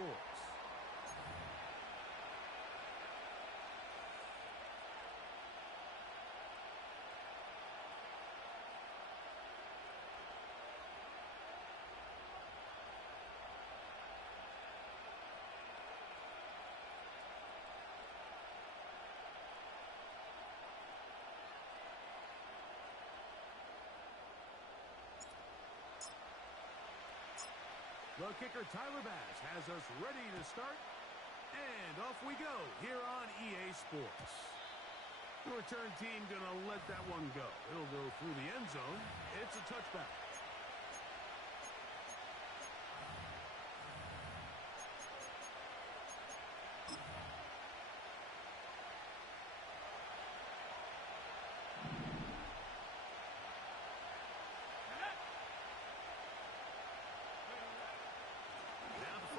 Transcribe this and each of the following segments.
Sports. The kicker, Tyler Bass, has us ready to start. And off we go here on EA Sports. The return team going to let that one go. It'll go through the end zone. It's a touchback.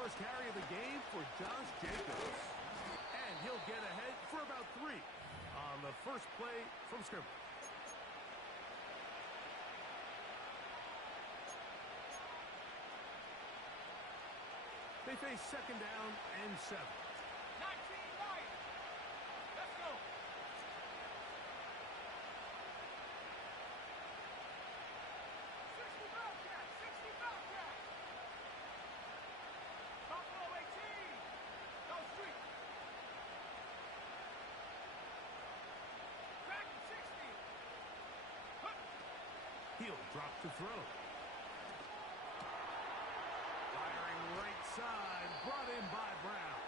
First carry of the game for Josh Jacobs. And he'll get ahead for about 3 on the first play from scrimmage. They face second down and 7. 19 right. Let's go. Buffalo 18. Go street. Dragon 60. He'll drop to throw. Firing right side, brought in by Brown.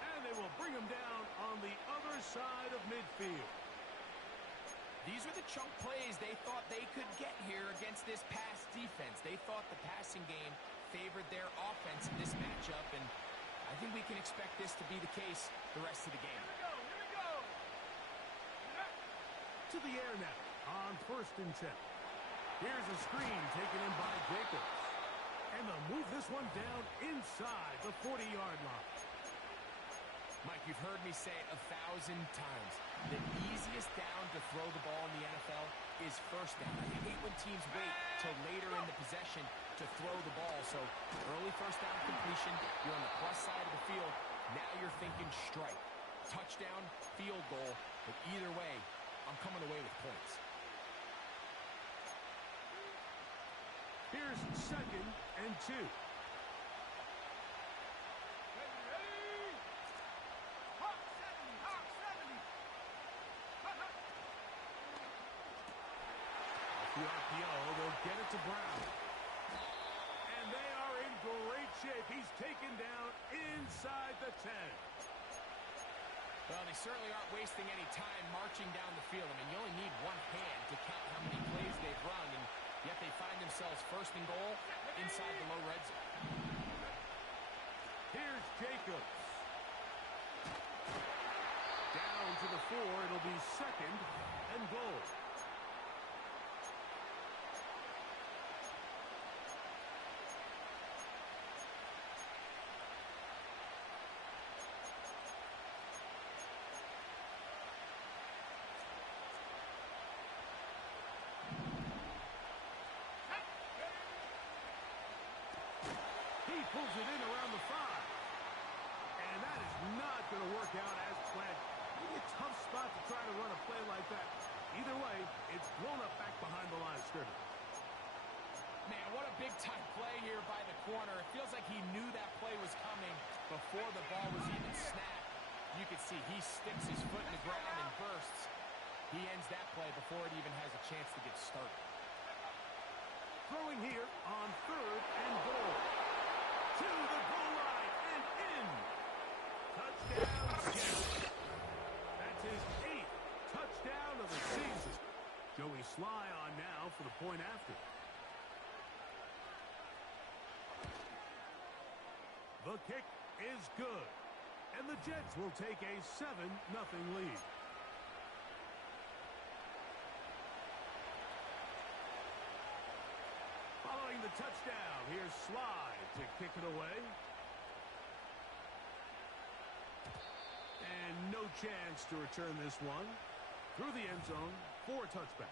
And they will bring him down on the other side of midfield. These are the chunk plays they thought they could get here against this pass defense. They thought the passing game favored their offense in this matchup, and I think we can expect this to be the case the rest of the game. Here we go. To the air now on 1st and 10. Here's a screen taken in by Jacobs. And they'll move this one down inside the 40-yard line. Mike, you've heard me say it 1,000 times. The easiest down to throw the ball in the NFL is first down. I hate when teams wait till later in the possession to throw the ball. So early first down completion, you're on the plus side of the field. Now you're thinking strike. Touchdown, field goal. But either way, I'm coming away with points. Here's 2nd and 2. The RPO, they'll get it to Brown. And they are in great shape. He's taken down inside the 10. Well, they certainly aren't wasting any time marching down the field. I mean, you only need one hand to count how many plays they've run, and yet they find themselves 1st and goal inside the low red zone. Here's Jacobs. Down to the 4. It'll be 2nd and goal. Pulls it in around the 5. And that is not going to work out as planned. Maybe a tough spot to try to run a play like that. Either way, it's blown up back behind the line of scrimmage. Man, what a big-time play here by the corner. It feels like he knew that play was coming before the ball was even snapped. You can see he sticks his foot in the ground and bursts. He ends that play before it even has a chance to get started. Throwing here on 3rd and goal. To the goal line and in. Touchdown, Jets. That's his 8th touchdown of the season. Joey Sly on now for the point after. The kick is good. And the Jets will take a 7-0 lead. Following the touchdown, here's Sly to kick it away. And no chance to return this one through the end zone for a touchback.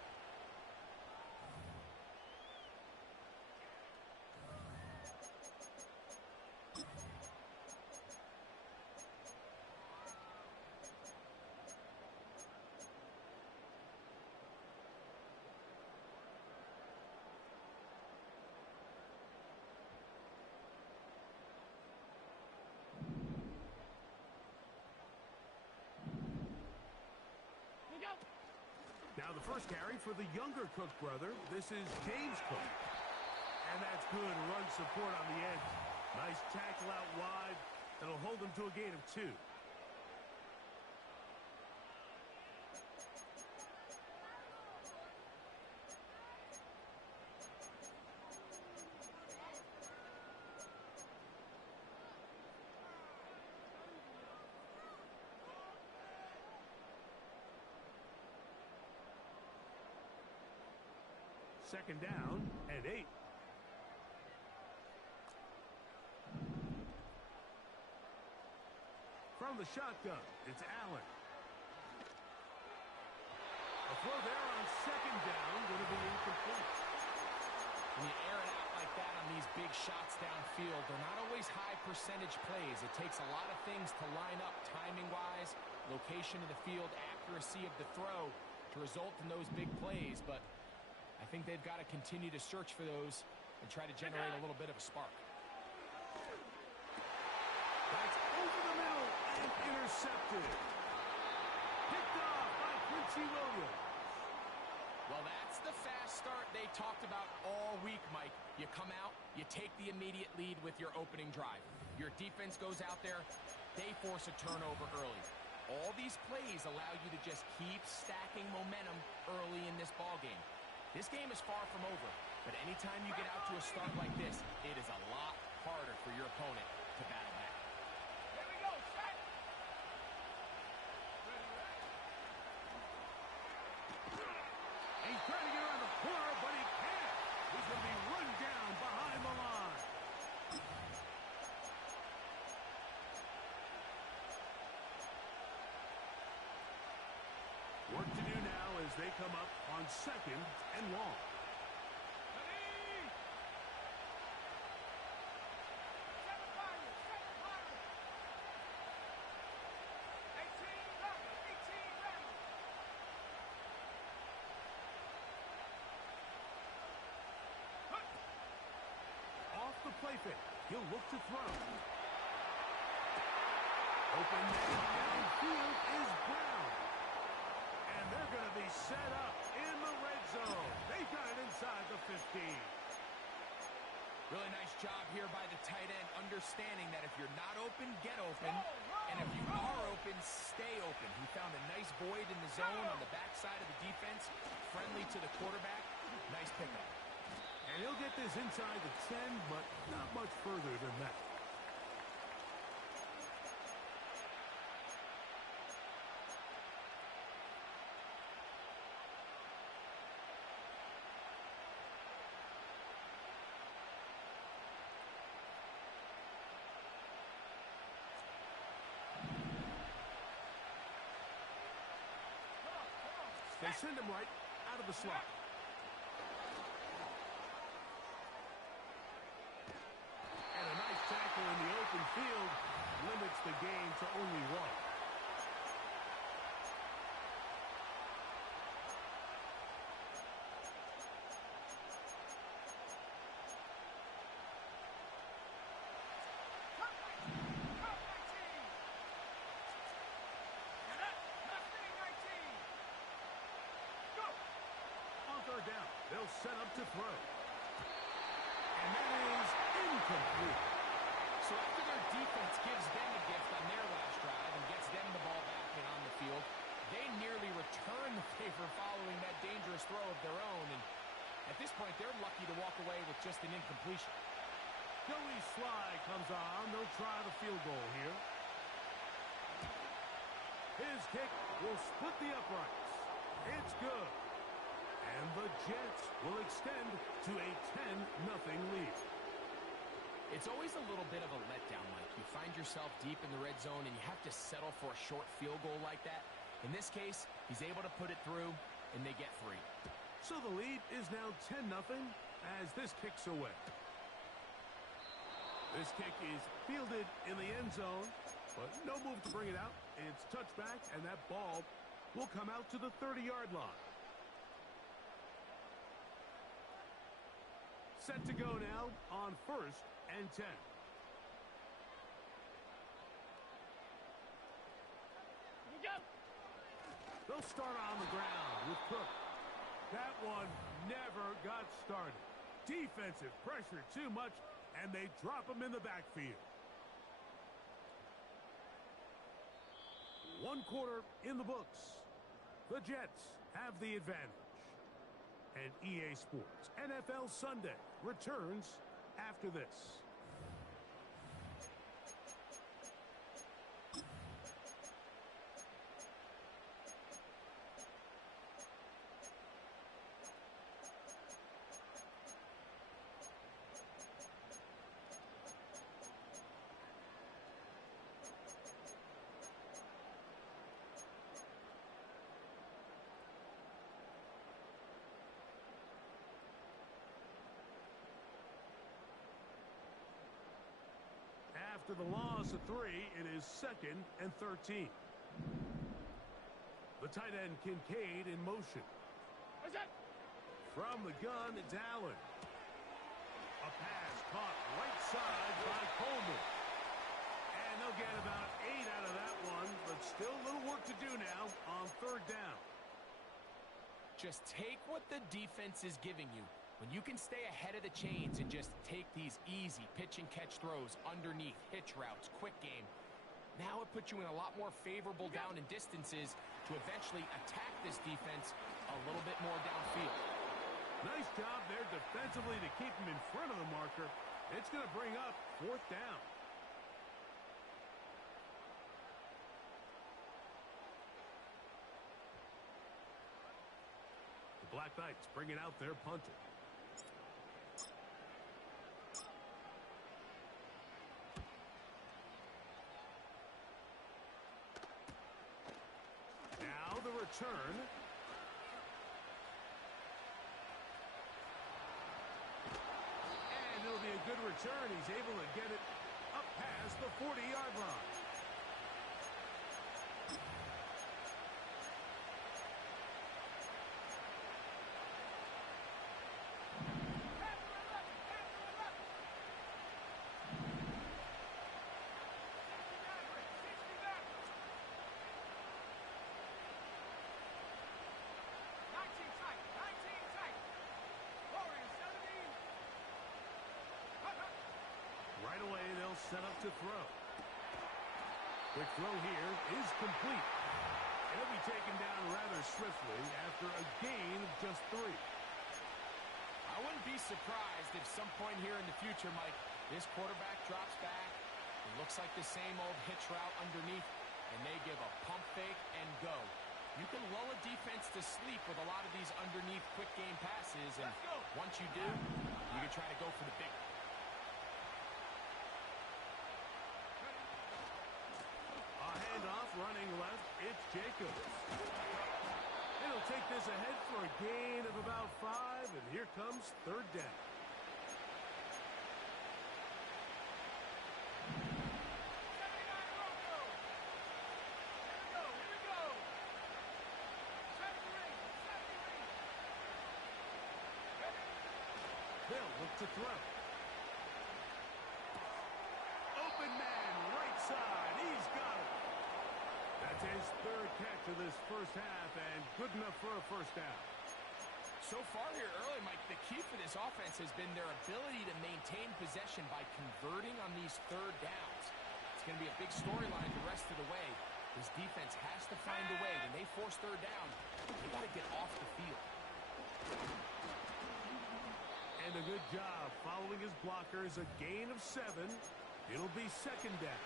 Now the first carry for the younger Cook brother. This is James Cook. And that's good run support on the edge. Nice tackle out wide. That'll hold him to a gain of 2. Second down and 8. From the shotgun, it's Allen. A throw there on second down, going to be incomplete. When you air it out like that on these big shots downfield, they're not always high percentage plays. It takes a lot of things to line up timing-wise, location of the field, accuracy of the throw to result in those big plays, but I think they've got to continue to search for those and try to generate a little bit of a spark. That's over the middle and intercepted. Picked off by Quincy Williams. Well, that's the fast start they talked about all week, Mike. You come out, you take the immediate lead with your opening drive. Your defense goes out there, they force a turnover early. All these plays allow you to just keep stacking momentum early in this ballgame. This game is far from over, but anytime you get out to a start like this, it is a lot harder for your opponent to battle back. Here we go, set. He's trying to get around the corner, but he can't. He's going to be run down behind the line. Work to do now as they come up on second and long. Ready? Seven fire, 18 ready, 18 ready. Off the play fake. He'll look to throw. Open man downfield is Brown. And they're going to be set up in the red zone. They got it inside the 15. Really nice job here by the tight end, understanding that if you're not open, get open. And if you are open, stay open. He found a nice void in the zone on the backside of the defense, friendly to the quarterback. Nice pickup. And he'll get this inside the 10, but not much further than that. They send him right out of the slot. And a nice tackle in the open field limits the gain to only 1. Third down. They'll set up to throw. And that is incomplete. So after their defense gives them a gift on their last drive and gets them the ball back and on the field, they nearly return the favor following that dangerous throw of their own. And at this point, they're lucky to walk away with just an incompletion. Joey Sly comes on. They'll try the field goal here. His kick will split the uprights. It's good. And the Jets will extend to a 10-0 lead. It's always a little bit of a letdown, Mike. You find yourself deep in the red zone and you have to settle for a short field goal like that. In this case, he's able to put it through, and they get 3. So the lead is now 10-0 as this kicks away. This kick is fielded in the end zone, but no move to bring it out. It's touchback, and that ball will come out to the 30-yard line. Set to go now on 1st and 10. You go. They'll start on the ground with Cook. That one never got started. Defensive pressure too much, and they drop him in the backfield. One quarter in the books. The Jets have the advantage. And EA Sports NFL Sunday returns after this. After the loss of 3, it is 2nd and 13. The tight end Kincaid in motion. From the gun, it's Allen. A pass caught right side by Coleman. And they'll get about 8 out of that one, but still a little work to do now on 3rd down. Just take what the defense is giving you. When you can stay ahead of the chains and just take these easy pitch-and-catch throws underneath, hitch routes, quick game, now it puts you in a lot more favorable down and distances to eventually attack this defense a little bit more downfield. Nice job there defensively to keep him in front of the marker. It's going to bring up 4th down. The Black Knights bringing out their punter. The return. And it'll be a good return. He's able to get it up past the 40-yard line. Right away, they'll set up to throw. Quick throw here is complete. He'll be taken down rather swiftly after a gain of just 3. I wouldn't be surprised if some point here in the future, Mike, this quarterback drops back. It looks like the same old hitch route underneath, and they give a pump fake and go. You can lull a defense to sleep with a lot of these underneath quick game passes, and once you do, you can try to go for the big one. Running left, it's Jacobs. He'll take this ahead for a gain of about 5, and here comes 3rd down. They'll look to throw. Open man, right side. He's got it. That's his 3rd catch of this first half, and good enough for a 1st down. So far here early, Mike, the key for this offense has been their ability to maintain possession by converting on these 3rd downs. It's going to be a big storyline the rest of the way. This defense has to find a way. When they force 3rd down, they got to get off the field. And a good job following his blockers. A gain of 7. It'll be 2nd down.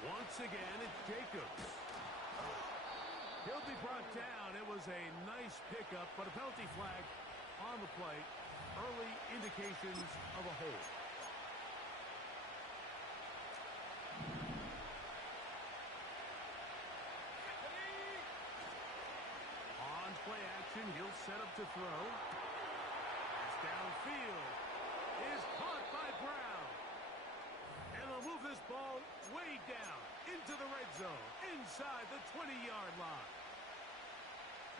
Once again, it's Jacobs. He'll be brought down. It was a nice pickup, but a penalty flag on the play. Early indications of a hold. On play action, he'll set up to throw. Pass downfield is caught by Brown. And they'll move this ball way down into the red zone, inside the 20-yard line.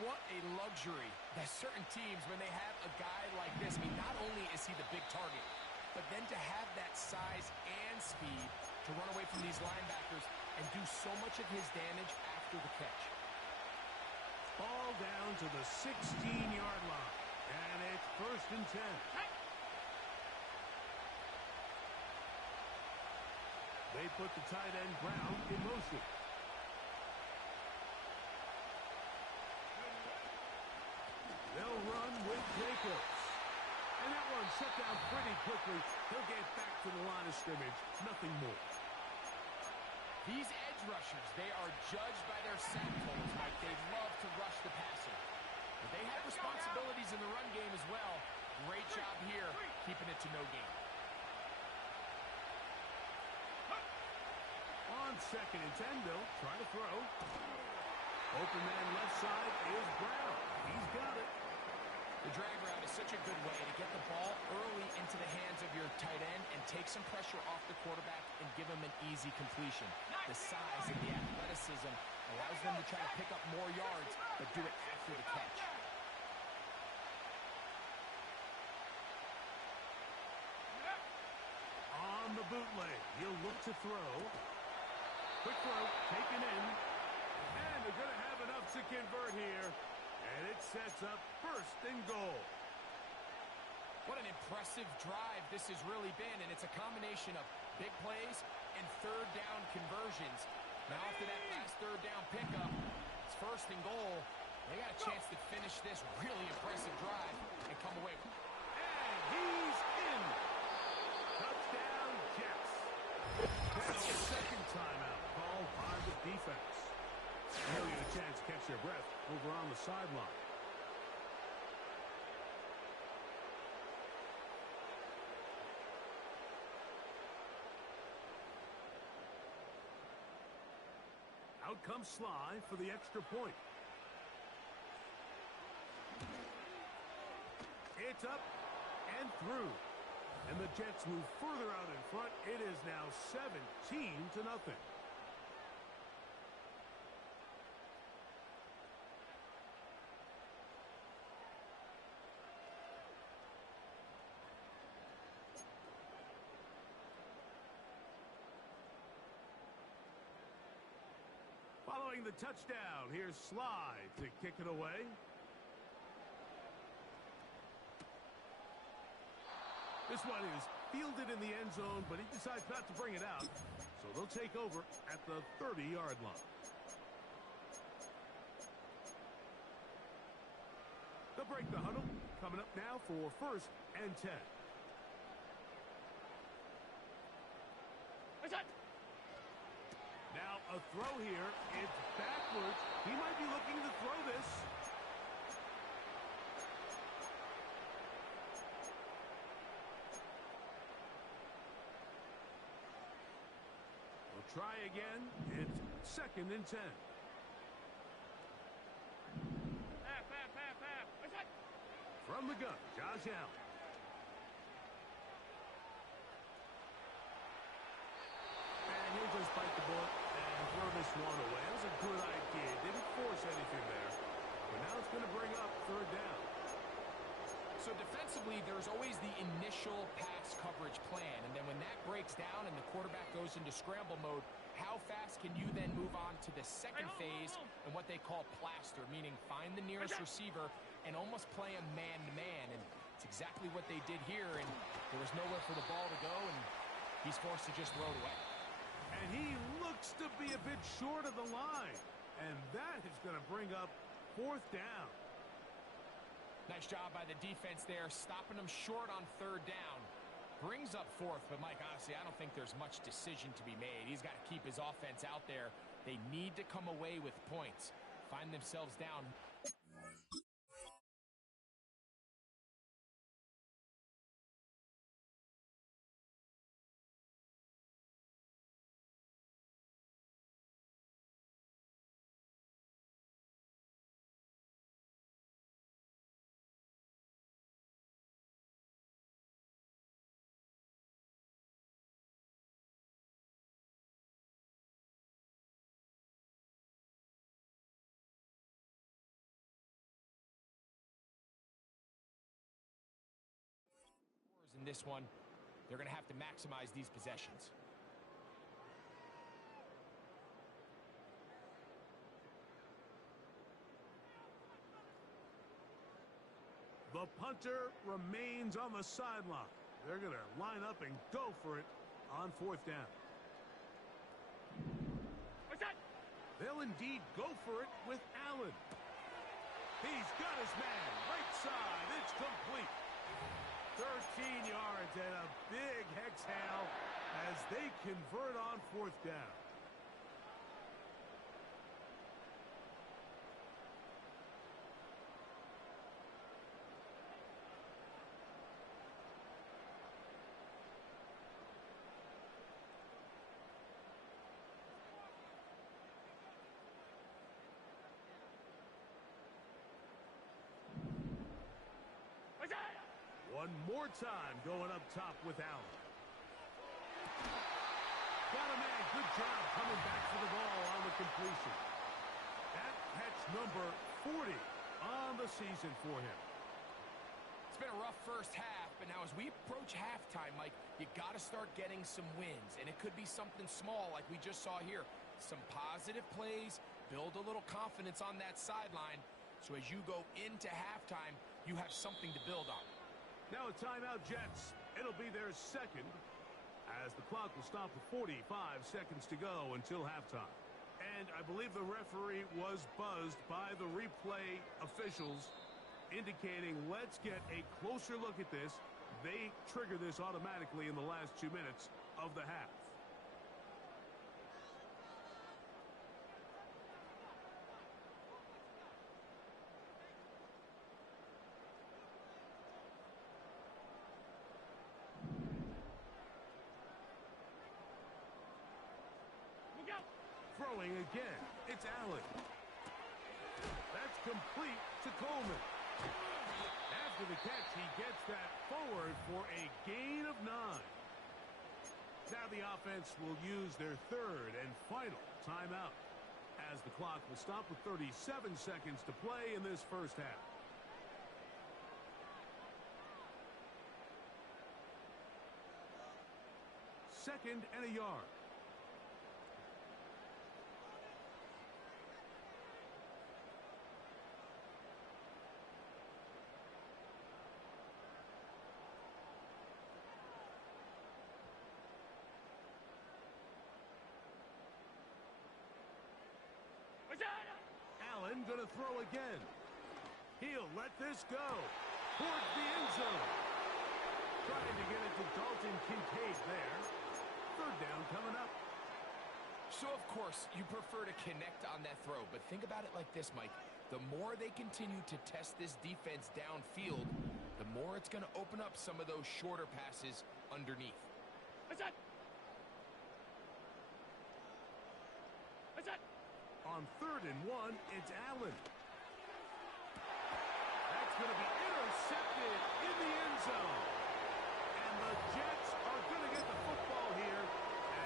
What a luxury. There's certain teams, when they have a guy like this, I mean, not only is he the big target, but then to have that size and speed to run away from these linebackers and do so much of his damage after the catch. Ball down to the 16-yard line. And it's 1st and 10. They put the tight end Brown in motion. They'll run with Jacobs. And that one shut down pretty quickly. He'll get back to the line of scrimmage. Nothing more. These edge rushers, they are judged by their sack totals, Mike. They love to rush the passer. But they have responsibilities in the run game as well. Great job here, keeping it to no gain. On 2nd and 10, they'll try to throw. Open man left side is Brown. He's got it. The drag route is such a good way to get the ball early into the hands of your tight end and take some pressure off the quarterback and give him an easy completion. The size and the athleticism allows them to try to pick up more yards, but do it after the catch. On the bootleg, he'll look to throw. Quick throw, taken in. And they're going to have enough to convert here. And it sets up 1st and goal. What an impressive drive this has really been, and it's a combination of big plays and 3rd down conversions. Now after that last 3rd down pickup, it's 1st and goal. They got a chance to finish this really impressive drive and come away with it. And he's in. Touchdown, Jets. That's the 2nd timeout called by the defense. They'll get a chance to catch their breath over on the sideline. Out comes Sly for the extra point. It's up and through. And the Jets move further out in front. It is now 17-0. Following the touchdown, here's Sly to kick it away. This one is fielded in the end zone, but he decides not to bring it out. So they'll take over at the 30-yard line. They'll break the huddle. Coming up now for 1st and 10. Now a throw here. It's backwards. He might be looking to throw this. We'll try again. It's 2nd and 10. From the gun, Josh Allen. And he'll just bite the bullet and throw this one away. That was a good idea. Didn't force anything there. But now it's going to bring up 3rd down. So defensively, there's always the initial pass coverage plan. And then when that breaks down and the quarterback goes into scramble mode, how fast can you then move on to the 2nd phase and what they call plaster, meaning find the nearest receiver and almost play him man-to-man. And it's exactly what they did here. And there was nowhere for the ball to go, and he's forced to just throw it away. And he looks to be a bit short of the line. And that is going to bring up 4th down. Nice job by the defense there, stopping him short on 3rd down. Brings up 4th, but Mike, honestly, I don't think there's much decision to be made. He's got to keep his offense out there. They need to come away with points, find themselves down. in this one. They're going to have to maximize these possessions. The punter remains on the sideline. They're going to line up and go for it on 4th down. What's that? They'll indeed go for it with Allen. He's got his man. Right side. It's complete. 13 yards and a big exhale as they convert on 4th down. What's that? One more time going up top with Allen. Got a man. Good job coming back for the ball on the completion. That catch number 40 on the season for him. It's been a rough first half, but now as we approach halftime, Mike, you got to start getting some wins, and it could be something small like we just saw here. Some positive plays, build a little confidence on that sideline, so as you go into halftime, you have something to build on. Now a timeout, Jets. It'll be their second as the clock will stop with 45 seconds to go until halftime. And I believe the referee was buzzed by the replay officials indicating let's get a closer look at this. They trigger this automatically in the last 2 minutes of the half. Look out! Throwing again. It's Allen. That's complete to Coleman. After the catch, he gets that forward for a gain of 9. Now the offense will use their third and final timeout as the clock will stop with 37 seconds to play in this first half. Second and a yard. What's that? Allen gonna throw again. He'll let this go towards the end zone. Trying to get it to Dalton Kincaid there. Third down coming up. So, of course, you prefer to connect on that throw, but think about it like this, Mike. The more they continue to test this defense downfield, the more it's going to open up some of those shorter passes underneath. What's that? What's that? On 3rd and 1, it's Allen. That's going to be intercepted in the end zone. And the Jets are going to get the football here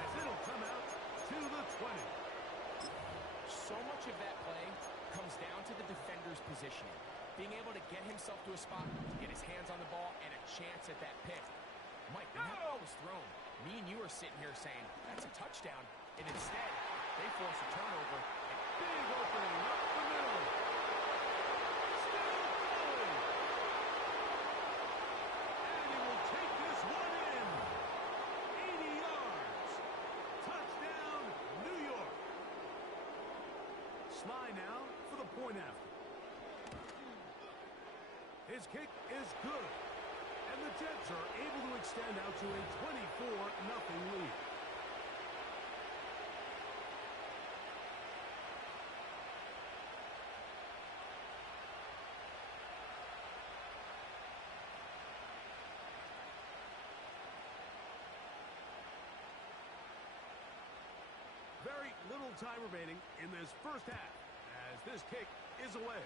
as it'll come out to the 20. So much of that play comes down to the defender's positioning. Being able to get himself to a spot, to get his hands on the ball, and a chance at that pick. Mike, when that ball was thrown, me and you are sitting here saying, that's a touchdown. And instead, they force a turnover. Big opening up the middle. Still going. And he will take this one in. 80 yards. Touchdown, New York. Sly now for the point after. His kick is good. And the Jets are able to extend out to a 24-0 lead. Very little time remaining in this first half as this kick is away.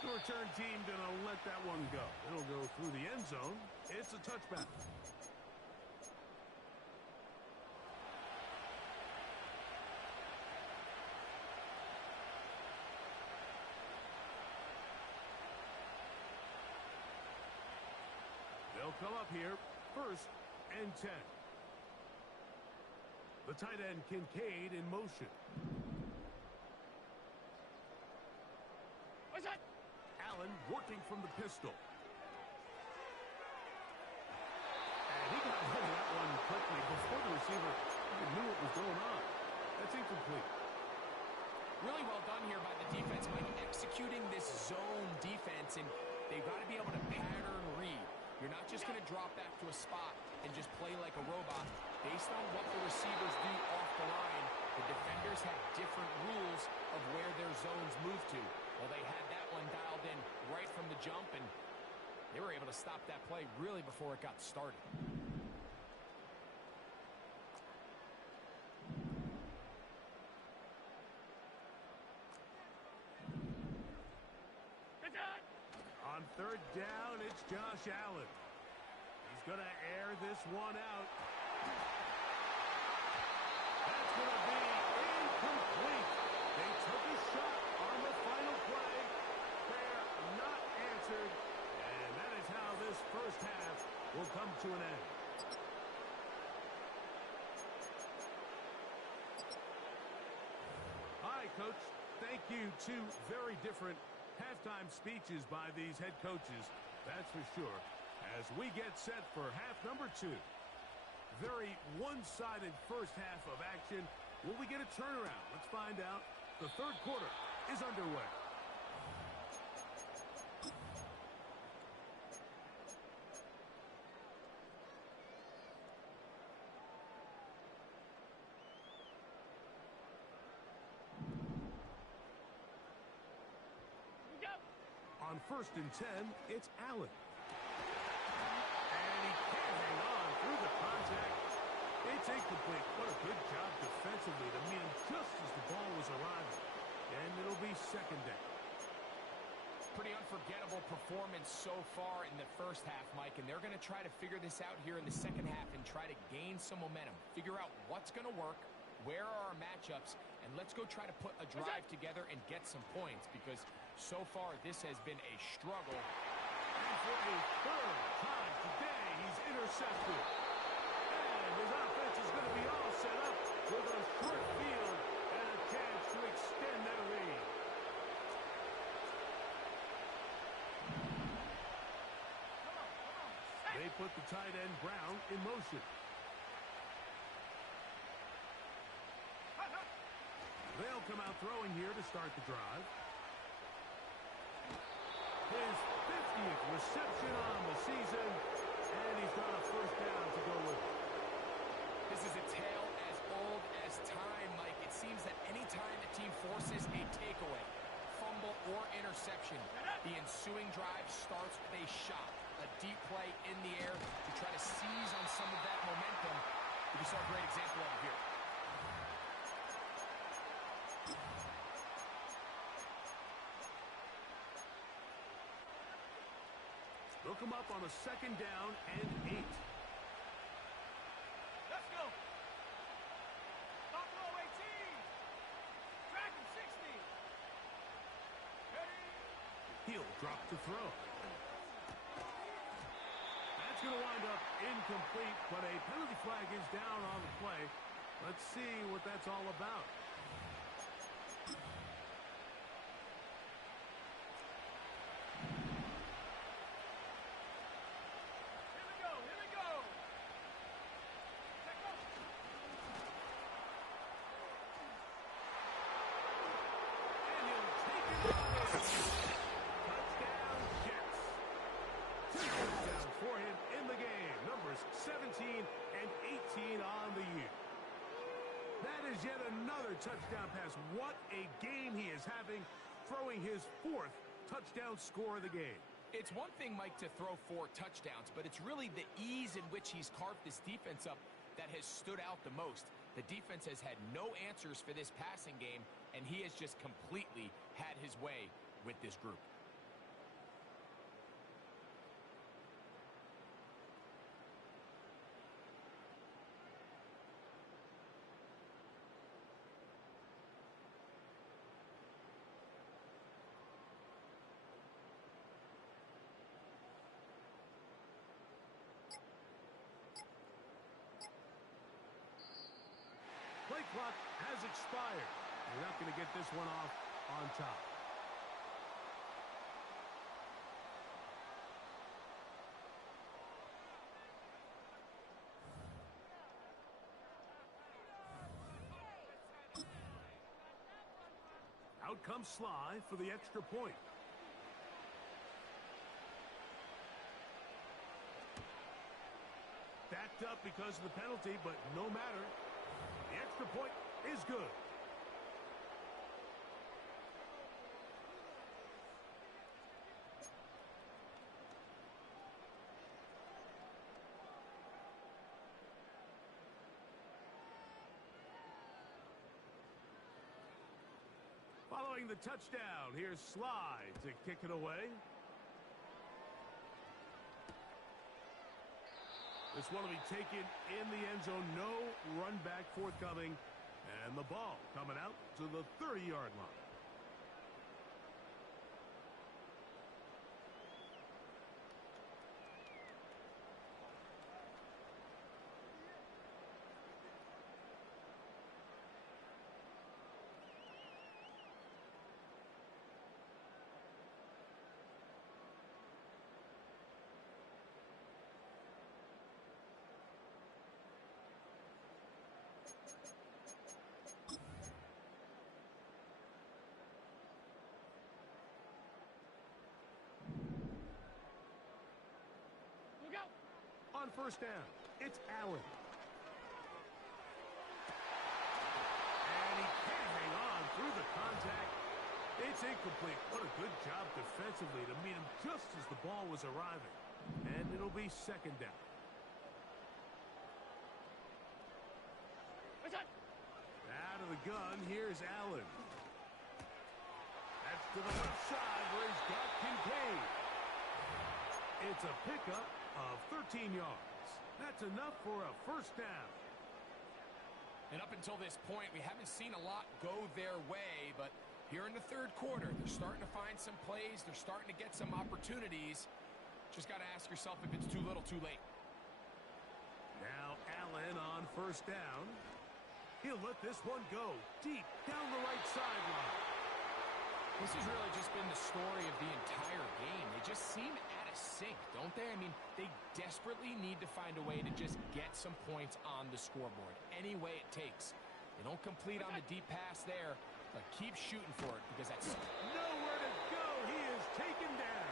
The return team gonna let that one go. It'll go through the end zone. It's a touchback. They'll come up here, 1st and 10. The tight end, Kincaid, in motion. What's that? Allen working from the pistol. And he got rid of that one quickly before the receiver even knew what was going on. That's incomplete. Really well done here by the defense, Mike, executing this zone defense, and they've got to be able to pattern read. You're not just going to drop back to a spot and just play like a robot. Based on what the receivers do off the line, the defenders have different rules of where their zones move to. Well, they had that one dialed in right from the jump, and they were able to stop that play really before it got started. On 3rd down, it's Josh Allen. He's going to air this one out. That's going to be incomplete. They took a shot on the final play. Prayer not answered. And that is how this first half will come to an end. Hi, Coach. Thank you. Two very different halftime speeches by these head coaches, that's for sure, as we get set for half number 2. Very one-sided first half of action. Will we get a turnaround? Let's find out. The 3rd quarter is underway. On 1st and 10, it's Allen. And he can't hang on through the contact. It's incomplete. What a good job defensively to meet him just as the ball was arriving. And it'll be 2nd down. Pretty unforgettable performance so far in the first half, Mike, and they're going to try to figure this out here in the second half and try to gain some momentum. Figure out what's going to work, where are our matchups, and let's go try to put a drive together and get some points, because so far this has been a struggle. And for a 3rd time today, he's intercepted. And his offense is going to be all set up with a short field and a chance to extend their lead. They put the tight end Brown in motion. They'll come out throwing here to start the drive. His 50th reception on the season, and he's got a 1st down to go with it. This is a tale as old as time, Mike. It seems that any time the team forces a takeaway, fumble, or interception, the ensuing drive starts with a shot, a deep play in the air to try to seize on some of that momentum. We saw a great example of it here. They'll come up on a 2nd down and 8. Let's go. Buffalo 18. Dragon 60. Ready. He'll drop to throw. That's going to wind up incomplete, but a penalty flag is down on the play. Let's see what that's all about. For him in the game, numbers 17 and 18 on the year. That is yet another touchdown pass. What a game he is having, throwing his 4th touchdown score of the game. It's one thing, Mike, to throw 4 touchdowns, but it's really the ease in which he's carved this defense up that has stood out the most. The defense has had no answers for this passing game, and he has just completely had his way with this group. has expired. They're not going to get this one off on top. Out comes Sly for the extra point. Backed up because of the penalty, but no matter. The extra point is good. Following the touchdown, here's Sly to kick it away. This one will be taken in the end zone. No run back forthcoming. And the ball coming out to the 30-yard line. On first down, it's Allen. And he can't hang on through the contact. It's incomplete. What a good job defensively to meet him just as the ball was arriving. And it'll be second down. Out of the gun, here's Allen. That's to the left side where he's got Kincaid. It's a pickup of 13 yards. That's enough for a first down. And up until this point, we haven't seen a lot go their way, but here in the third quarter, they're starting to find some plays. They're starting to get some opportunities. Just got to ask yourself if it's too little, too late. Now Allen on first down. He'll let this one go deep down the right sideline. This has really just been the story of the entire game. They just seem out of sync, don't they? I mean, they desperately need to find a way to just get some points on the scoreboard, any way it takes. They don't complete on the deep pass there, but keep shooting for it because that's nowhere to go. He is taken down.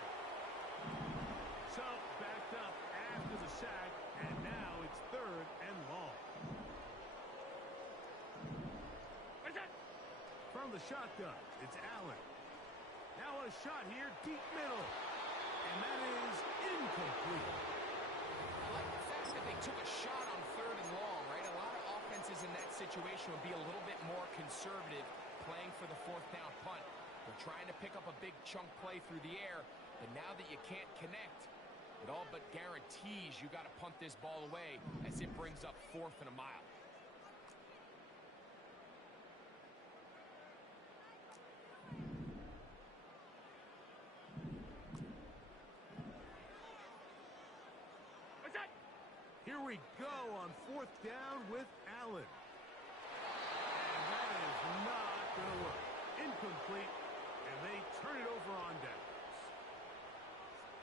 So backed up after the sack, and now it's third and long. From the shotgun, it's Allen. Now a shot here, deep middle. And that is incomplete. I like the fact that they took a shot on third and long, right? A lot of offenses in that situation would be a little bit more conservative playing for the fourth down punt. They're trying to pick up a big chunk play through the air, but now that you can't connect, it all but guarantees you got to punt this ball away as it brings up fourth and a mile. Here we go on fourth down with Allen. And that is not going to work. Incomplete, and they turn it over on downs.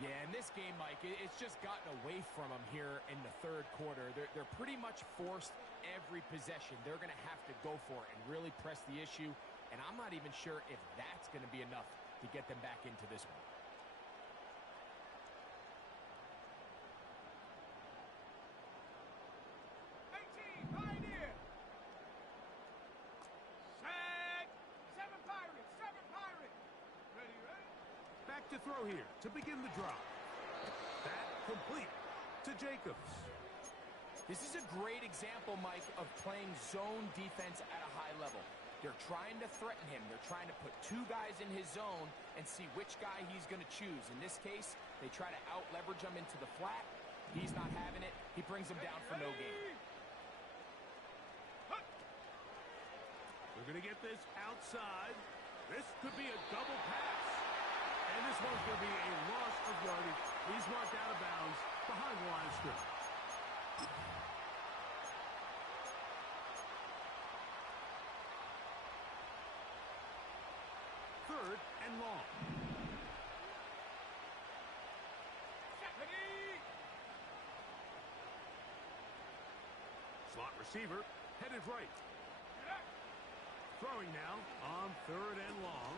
Yeah, in this game, Mike, it's just gotten away from them here in the third quarter. They're pretty much forced every possession. They're going to have to go for it and really press the issue, and I'm not even sure if that's going to be enough to get them back into this one. To throw here to begin the drive. That complete to Jacobs. This is a great example, Mike, of playing zone defense at a high level. They're trying to threaten him. They're trying to put two guys in his zone and see which guy he's going to choose. In this case, they try to out-leverage him into the flat. He's not having it. He brings him down for no gain. We're going to get this outside. This could be a double pass. And this one's going to be a loss of yardage. He's marked out of bounds behind the line of scrimmage. receiver headed right. Throwing now on 3rd and long.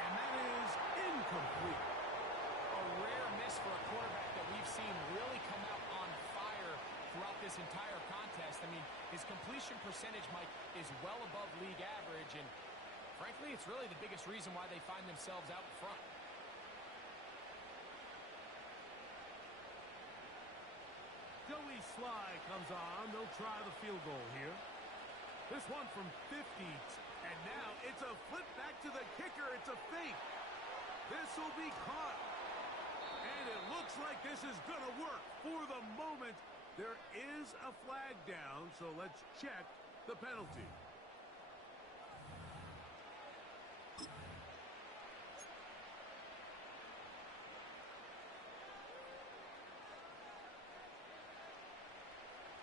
And that is incomplete. A rare miss for a quarterback that we've seen really come out on fire throughout this entire contest. I mean, his completion percentage, Mike, is well above league average, and frankly, it's really the biggest reason why they find themselves out in front. Joey Sly comes on. They'll try the field goal here. This one from 50. And now it's a flip back to the kicker. It's a fake. This will be caught. And it looks like this is going to work. For the moment, there is a flag down, so let's check the penalty.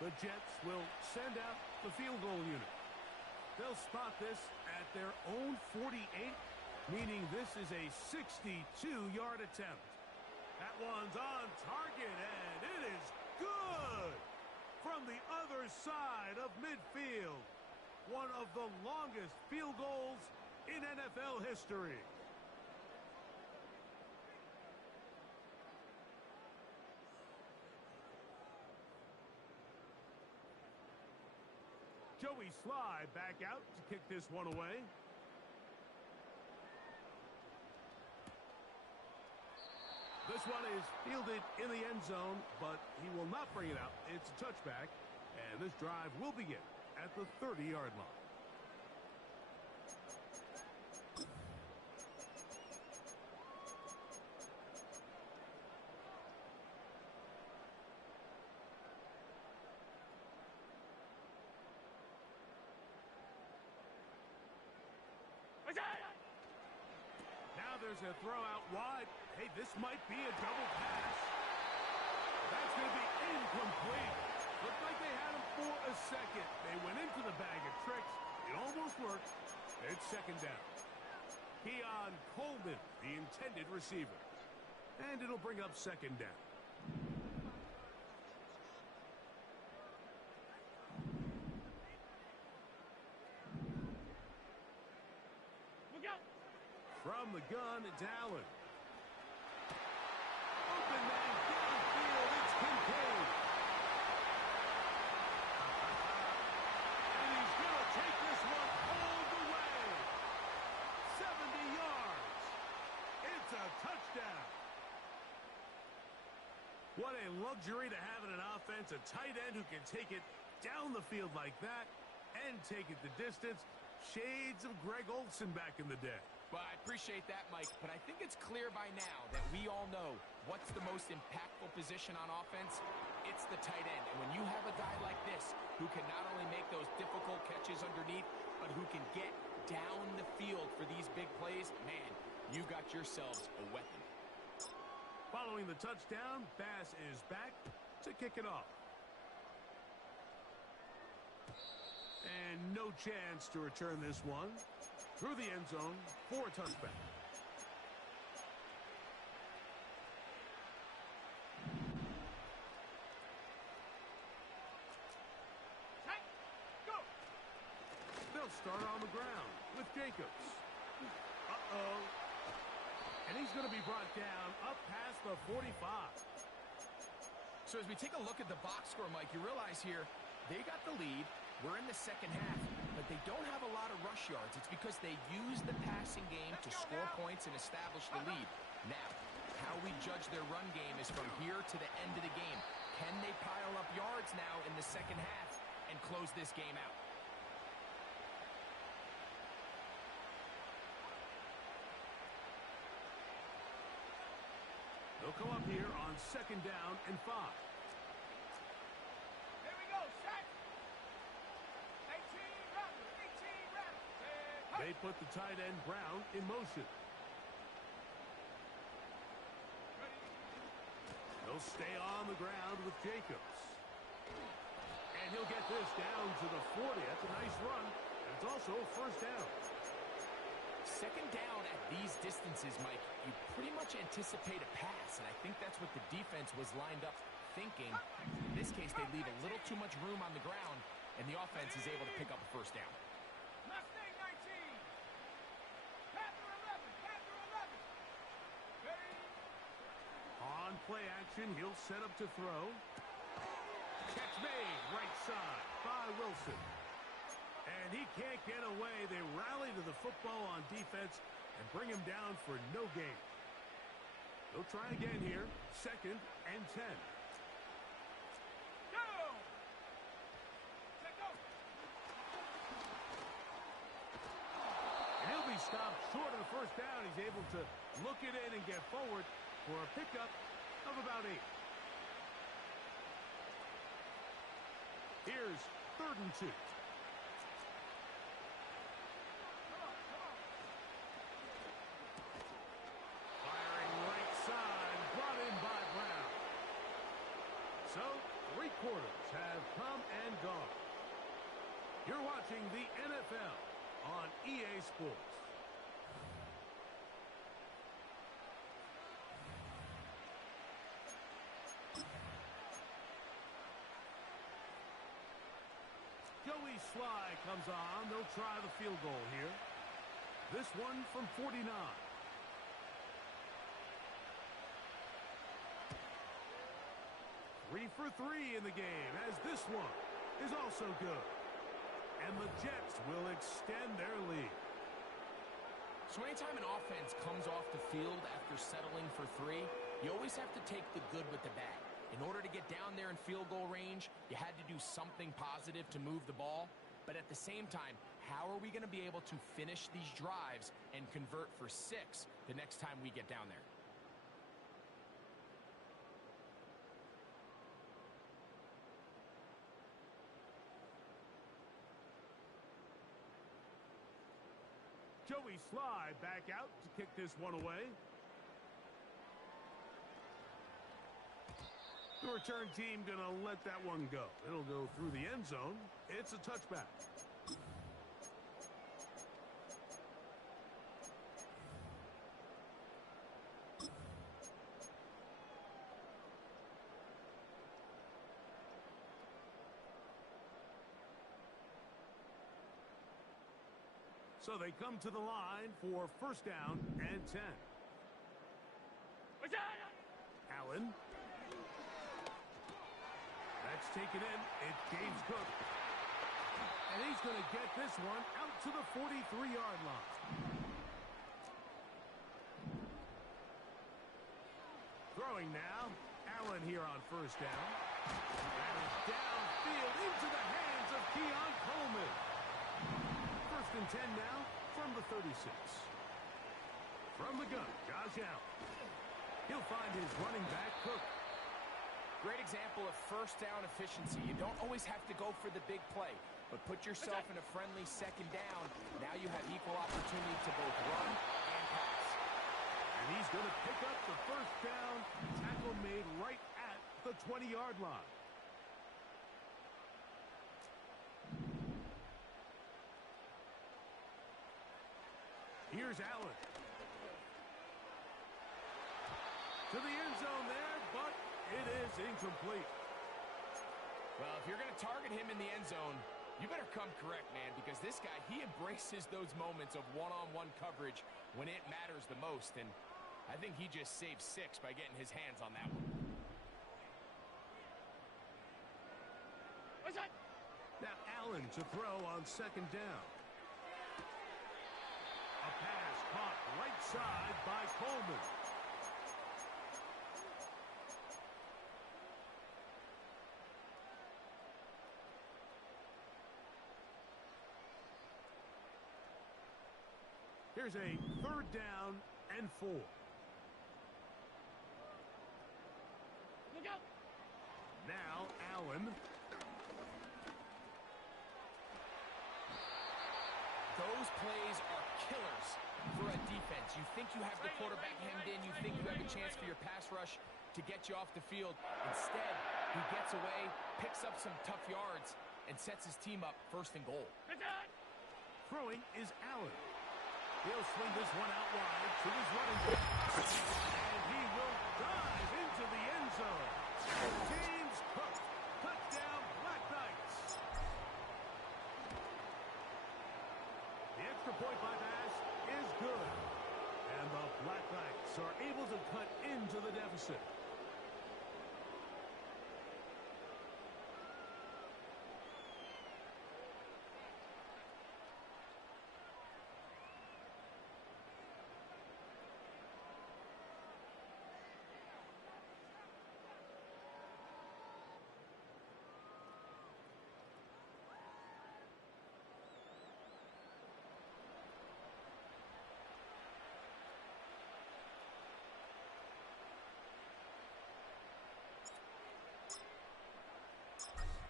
The Jets will send out the field goal unit. They'll spot this at their own 48, meaning this is a 62-yard attempt. That one's on target, and it is good from the other side of midfield. One of the longest field goals in NFL history. Joey Sly back out to kick this one away. This one is fielded in the end zone, but he will not bring it out. It's a touchback, and this drive will begin at the 30-yard line. Now there's a throw out wide. Hey, this might be a double pass. That's going to be incomplete. Looked like they had him for a second. They went into the bag of tricks. It almost worked. It's second down. Keon Coleman, the intended receiver. And it'll bring up second down. From the gun, it's Allen. Open man downfield, it's Kincaid. And he's going to take this one all the way. 70 yards. It's a touchdown. What a luxury to have in an offense, a tight end who can take it down the field like that and take it the distance. Shades of Greg Olsen back in the day. Well, I appreciate that, Mike, but I think it's clear by now that we all know what's the most impactful position on offense. It's the tight end. And when you have a guy like this who can not only make those difficult catches underneath, but who can get down the field for these big plays, man, you got yourselves a weapon. Following the touchdown, Bass is back to kick it off. And no chance to return this one through the end zone for a touchback. They'll start on the ground with Jacobs. Uh-oh. And he's going to be brought down up past the 45. So as we take a look at the box score, Mike, you realize here they got the lead. We're in the second half, but they don't have a lot of rush yards. It's because they use the passing game to score points and establish the lead. Now, how we judge their run game is from here to the end of the game. Can they pile up yards now in the second half and close this game out? They'll come up here on second down and 5. Here we go, set. 18 round. They put the tight end Brown in motion. They'll stay on the ground with Jacobs. And he'll get this down to the 40. That's a nice run. And it's also a first down. Second down at these distances, Mike, you pretty much anticipate a pass, and I think that's what the defense was lined up thinking. In this case, they leave a little too much room on the ground, and the offense is able to pick up a first down. Mustang 19. Panther 11. Panther 11. Ready? On play action, he'll set up to throw. Catch made, right side by Wilson. And he can't get away. They rally to the football on defense and bring him down for no gain. They'll try again here. 2nd and 10. Go! Set go! And he'll be stopped short of the first down. He's able to look it in and get forward for a pickup of about 8. Here's 3rd and 2. Firing right side, brought in by Brown. So, 3 quarters have come and gone. You're watching the NFL on EA Sports. Joey Sly comes on. They'll try the field goal here. This one from 49. 3 for 3 in the game, as this one is also good. And the Jets will extend their lead. So anytime an offense comes off the field after settling for 3, you always have to take the good with the bad. In order to get down there in field goal range, you had to do something positive to move the ball. But at the same time, how are we going to be able to finish these drives and convert for 6 the next time we get down there? Joey Sly back out to kick this one away. The return team going to let that one go. It'll go through the end zone. It's a touchback. So they come to the line for 1st down and 10. Allen. That's taken in. It's James Cook. And he's going to get this one out to the 43-yard line. Throwing now. Allen here on 1st down. And it's downfield into the hands of Keon Coleman. 1st and 10 now from the 36. From the gun, Josh Allen. He'll find his running back, Cook. Great example of 1st down efficiency. You don't always have to go for the big play, but put yourself in a friendly 2nd down. Now you have equal opportunity to both run and pass. And he's going to pick up the 1st down. Tackle made right at the 20-yard line. Here's Allen. To the end zone there, but it is incomplete. Well, if you're going to target him in the end zone, you better come correct, man, because this guy, he embraces those moments of one-on-one coverage when it matters the most, and I think he just saved 6 by getting his hands on that one. Now Allen to throw on 2nd down. A pass caught right side by Coleman. Here's a 3rd down and 4. Look out! Now Allen. Those plays are killers for a defense. You think you have the quarterback hemmed in. You think you have a chance for your pass rush to get you off the field. Instead, he gets away, picks up some tough yards, and sets his team up 1st and goal. Throwing is Allen. He'll swing this one out wide to his running back. And he will dive into the end zone. point by Bass is good. And the Black Knights are able to cut into the deficit.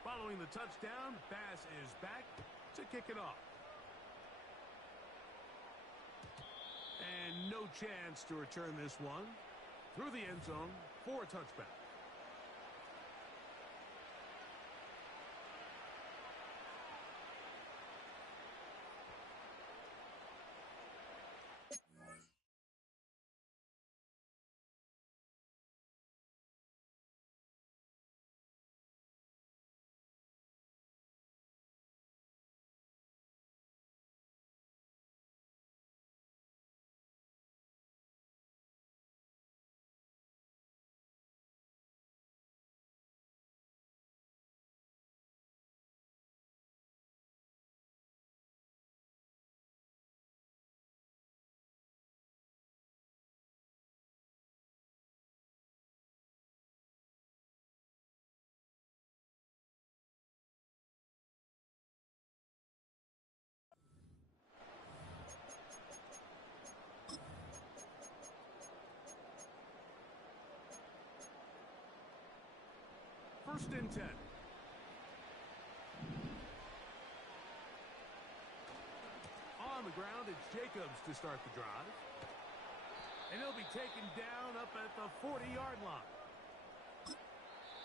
Following the touchdown, Bass is back to kick it off. And no chance to return this one through the end zone for a touchback. First and 10. On the ground, it's Jacobs to start the drive. And he'll be taken down up at the 40-yard line.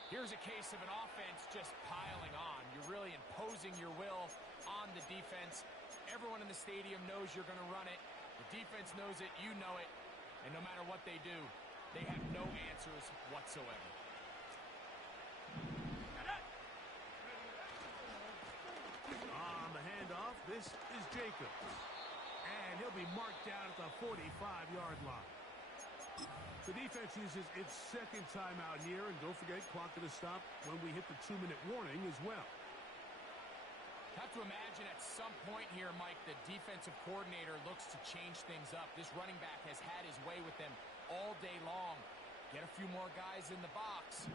Here's a case of an offense just piling on. You're really imposing your will on the defense. Everyone in the stadium knows you're going to run it. The defense knows it, you know it. And no matter what they do, they have no answers whatsoever. On the handoff, this is Jacobs. And he'll be marked down at the 45-yard line. The defense uses its second timeout here, and don't forget, clock to stop when we hit the 2-minute warning as well. Have to imagine at some point here, Mike, the defensive coordinator looks to change things up. This running back has had his way with them all day long. Get a few more guys in the box,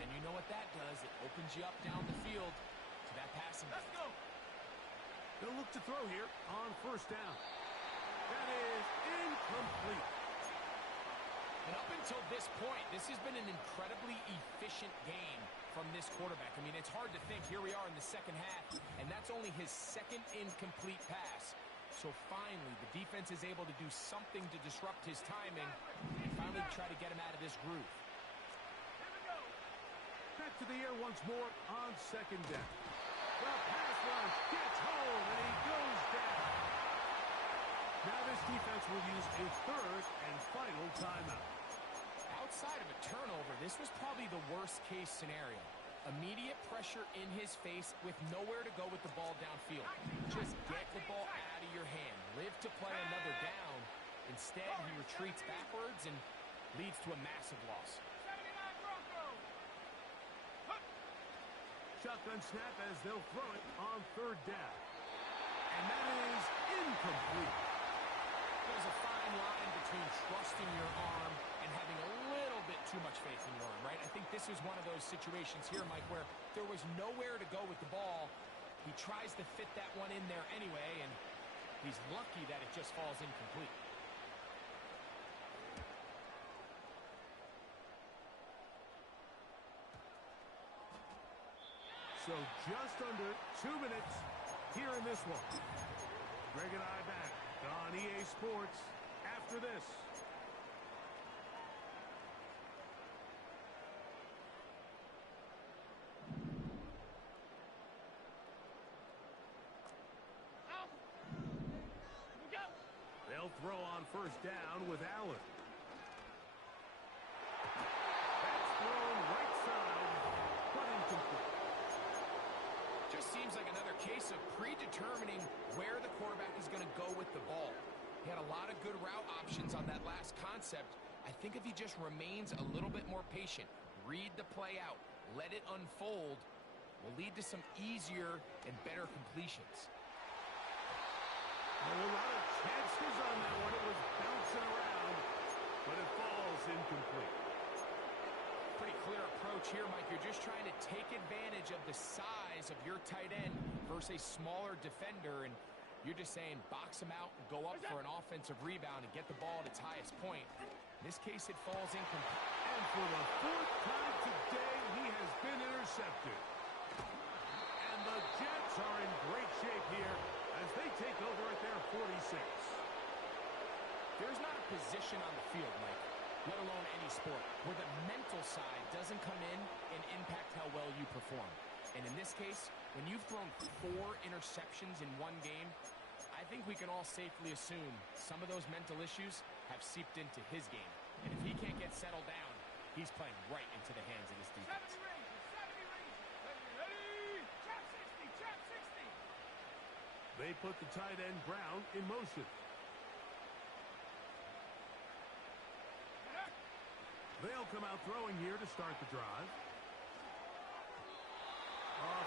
and you know what that does. It opens you up down the field to that passing game. Let's go. They'll look to throw here on first down. That is incomplete. And up until this point, this has been an incredibly efficient game from this quarterback. I mean, it's hard to think. Here we are in the second half, and that's only his second incomplete pass. So finally, the defense is able to do something to disrupt his timing and finally try to get him out of this groove. Here we go. Back to the air once more on second down. The pass rush gets home, and he goes down. Now this defense will use a third and final timeout. Outside of a turnover, this was probably the worst-case scenario. Immediate pressure in his face with nowhere to go with the ball downfield. Just get the ball out of your hand. Live to play another down. Instead, he retreats backwards and leads to a massive loss. 79 Broncos. Shotgun snap as they'll throw it on third down. And that is incomplete. There's a fine line between trusting your arm and having a little bit too much faith in your arm, right? I think this is one of those situations here, Mike, where there was nowhere to go with the ball. He tries to fit that one in there anyway, and he's lucky that it just falls incomplete. So just under 2 minutes here in this one. Greg and I back on EA Sports after this. They'll throw on first down with Allen. That's thrown right side, but incomplete. Just seems like another case of predetermining where the quarterback is going to go with the ball. He had a lot of good route options on that last concept. I think if he just remains a little bit more patient, read the play out, let it unfold, will lead to some easier and better completions. Oh, a lot of chances on that one. It was bouncing around, but it falls incomplete. Pretty clear approach here, Mike. You're just trying to take advantage of the size of your tight end versus a smaller defender, and you're just saying box him out and go up for an offensive rebound and get the ball at its highest point. In this case, it falls incomplete. And for the fourth time today, he has been intercepted. And the Jets are in great shape here as they take over at their 46. There's not a position on the field, Mike, let alone any sport, where the mental side doesn't come in and impact how well you perform. And in this case, when you've thrown 4 interceptions in one game, I think we can all safely assume some of those mental issues have seeped into his game. And if he can't get settled down, he's playing right into the hands of this defense. 70 ranges, 70 ranges. Ready? Trap 60, trap 60. They put the tight end Brown in motion. They'll come out throwing here to start the drive.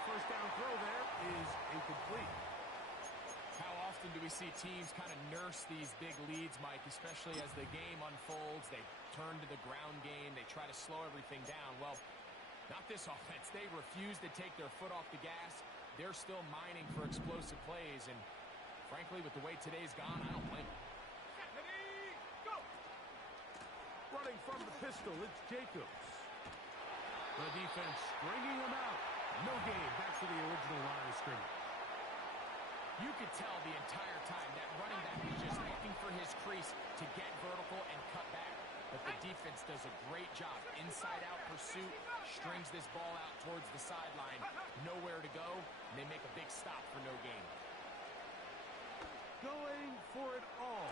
First down throw there is incomplete. How often do we see teams kind of nurse these big leads, Mike, especially as the game unfolds? They turn to the ground game. They try to slow everything down. Well, not this offense. They refuse to take their foot off the gas. They're still mining for explosive plays. And frankly, with the way today's gone, I don't blame them. Ready? Go. Running from the pistol, it's Jacobs. The defense stringing him out. No gain. Back to the original line of scrimmage. You could tell the entire time that running back is just looking for his crease to get vertical and cut back. But the defense does a great job. Inside-out pursuit, strings this ball out towards the sideline. Nowhere to go, and they make a big stop for no gain. Going for it all.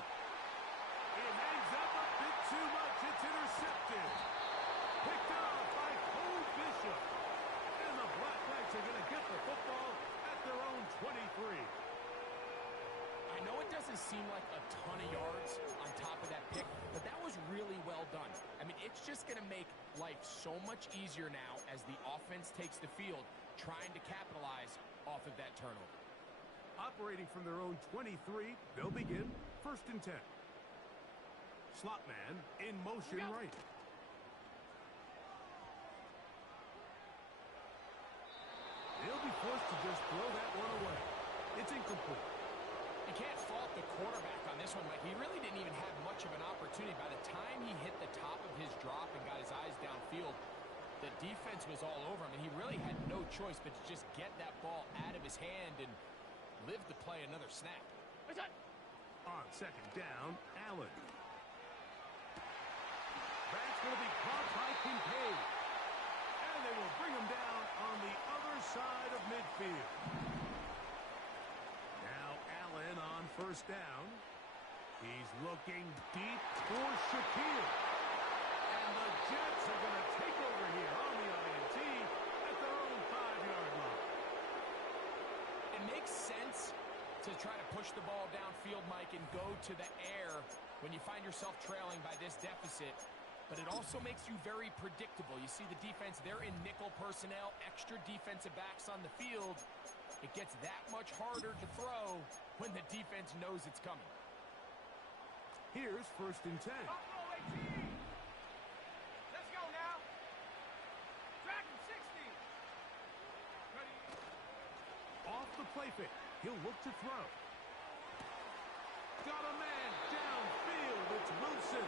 It hangs up a bit too much. It's intercepted. Picked off by Cole Bishop. And the Black Knights are going to get the football at their own 23. I know it doesn't seem like a ton of yards on top of that pick, but that was really well done. I mean, it's just going to make life so much easier now as the offense takes the field, trying to capitalize off of that turnover. Operating from their own 23, they'll begin 1st and 10. Slot man in motion right. They'll be forced to just throw that one away. It's incomplete. You can't fault the quarterback on this one, Mike. He really didn't even have much of an opportunity. By the time he hit the top of his drop and got his eyes downfield, the defense was all over him, and he really had no choice but to just get that ball out of his hand and live to play another snap. On 2nd down, Allen. That's going to be caught by Kincaid. And they will bring him down on the other side of midfield. Now Allen on 1st down. He's looking deep for Shakir. And the Jets are going to take over here on the INT at their own 5-yard line. It makes sense to try to push the ball downfield, Mike, and go to the air when you find yourself trailing by this deficit. But it also makes you very predictable. You see the defense, they're in nickel personnel, extra defensive backs on the field. It gets that much harder to throw when the defense knows it's coming. Here's 1st and 10. Buffalo 18. Let's go now. Dragon 60. Ready? Off the play fake. He'll look to throw. Got a man downfield. It's Wilson.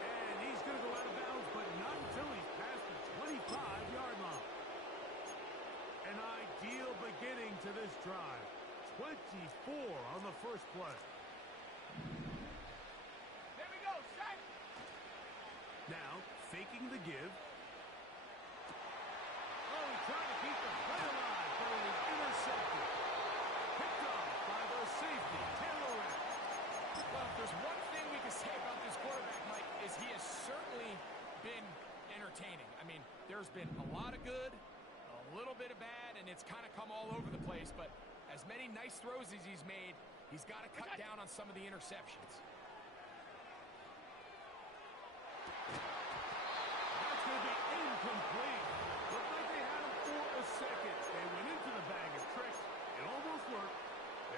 And he's going to go out of bounds, but not until he's past the 25-yard line. An ideal beginning to this drive. 24 on the first play. There we go, set. Now, faking the give. Oh, he tried to keep the play alive, but it was intercepted. Picked off by the safety, Taylor Rapp. Well, if there's one thing we can say about this quarterback, Mike, is he has certainly been entertaining. I mean, there's been a lot of good, a little bit of bad, and it's kind of come all over the place. But As many nice throws as he's made, he's got to cut down on some of the interceptions. That's going to be incomplete. Looked like they had him for a second. They went into the bag of tricks. It almost worked.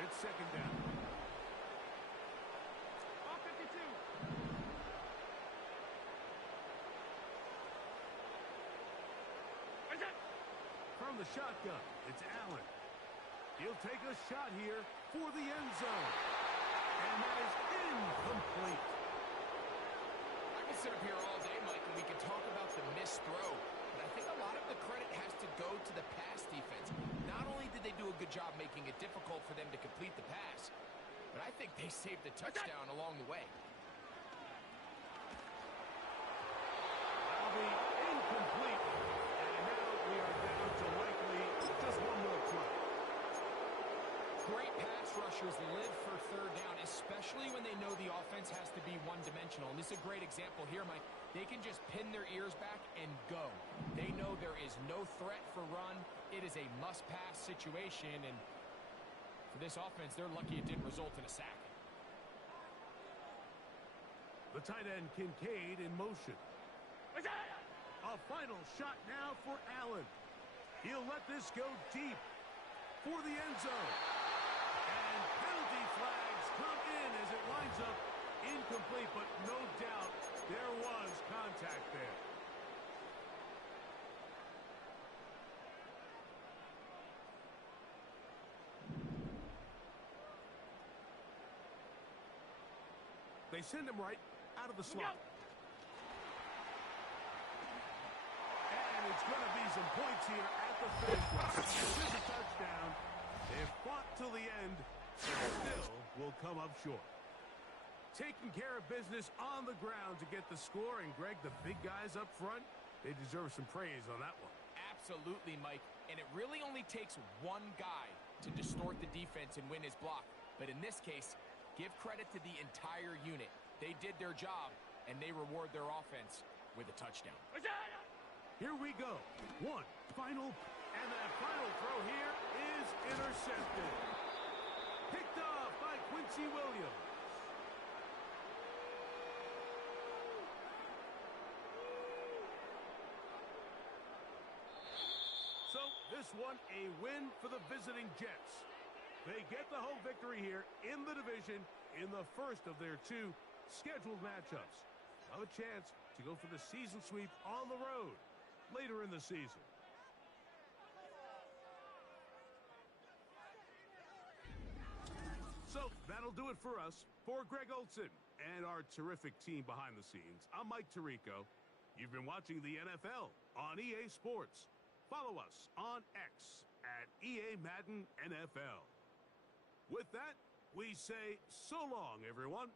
It's second down. Ball 52. From the shotgun, it's Allen. He'll take a shot here for the end zone. And that is incomplete. I can sit up here all day, Mike, and we can talk about the missed throw. But I think a lot of the credit has to go to the pass defense. Not only did they do a good job making it difficult for them to complete the pass, but I think they saved the touchdown along the way. That'll be incomplete. And now we are down to likely just one more play. Great pass rushers live for third down, especially when they know the offense has to be one-dimensional. And this is a great example here, Mike. They can just pin their ears back and go. They know there is no threat for run. It is a must-pass situation, and for this offense, they're lucky it didn't result in a sack. The tight end Kincaid in motion. A final shot now for Allen. He'll let this go deep for the end zone. And penalty flags come in as it winds up incomplete, but no doubt there was contact there. They send him right out of the slot. And it's going to be some points here at the finish line. This is a touchdown. They've fought till the end, but still will come up short. Taking care of business on the ground to get the score. And, Greg, the big guys up front, they deserve some praise on that one. Absolutely, Mike. And it really only takes one guy to distort the defense and win his block. But in this case, give credit to the entire unit. They did their job, and they reward their offense with a touchdown. Here we go. One final, and that final throw here is intercepted. Picked off by Quincy Williams. So this one a win for the visiting Jets. They get the home victory here in the division in the first of their two scheduled matchups. Have a chance to go for the season sweep on the road later in the season. So that'll do it for us. For Greg Olson and our terrific team behind the scenes, I'm Mike Tirico. You've been watching the NFL on EA Sports. Follow us on X at EA Madden NFL. With that, we say so long, everyone.